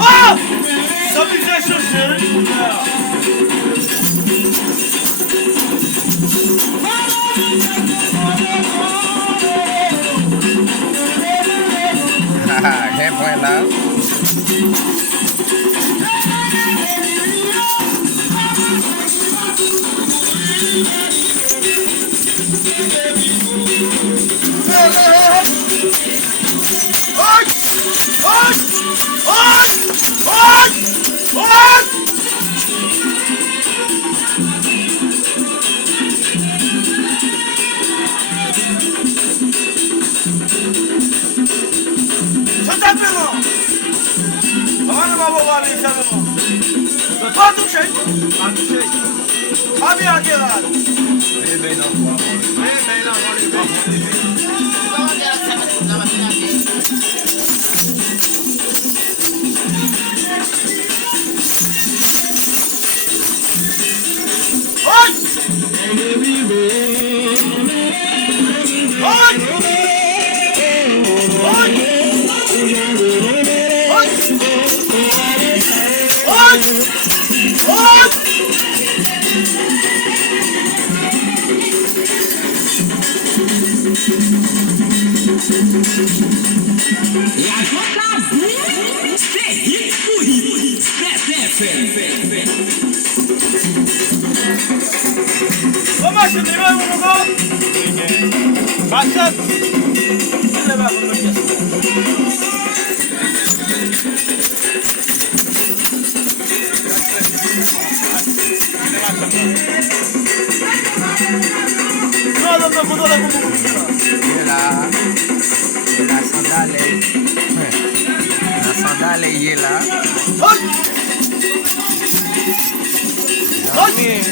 Ah! Ça me fait changer. Can't play loud. Ay! Ay! Ay! Ay! Ay! Çatakmıyor. Hanım babalar insanı. Pardon şey. Abi arıyorlar. Ay! Ay! Ay! Ay! Ay! Vamos şimdi ben bunu da. Başlat. Bir de ben bunu kestim. No, adamda bu da bu. La sandale. La sandale y la. Hadi. Hadi.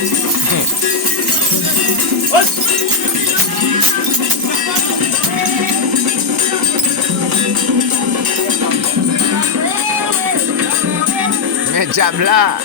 Hadi. Me jabla.